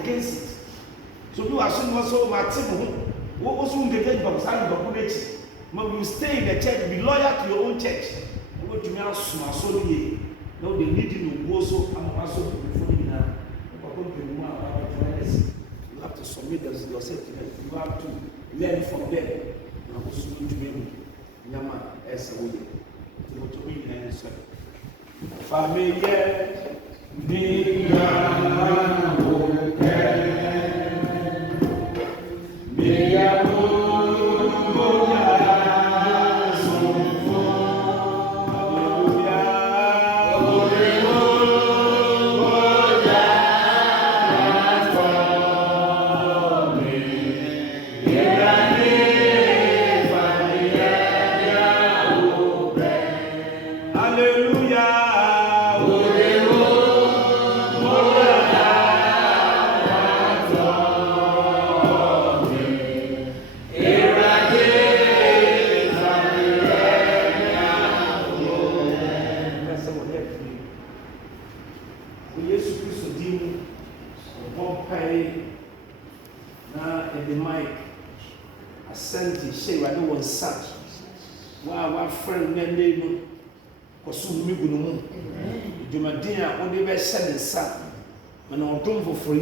against it. So you assume also my team what was wrong against Babsani. But you stay in the church, be loyal to your own church. What you mean, so no, they need you to go so I'm also before you now. You have to submit yourself to them. You have to learn from them. I'm also going to be Yama as a way. To be in an answer. Familiar, for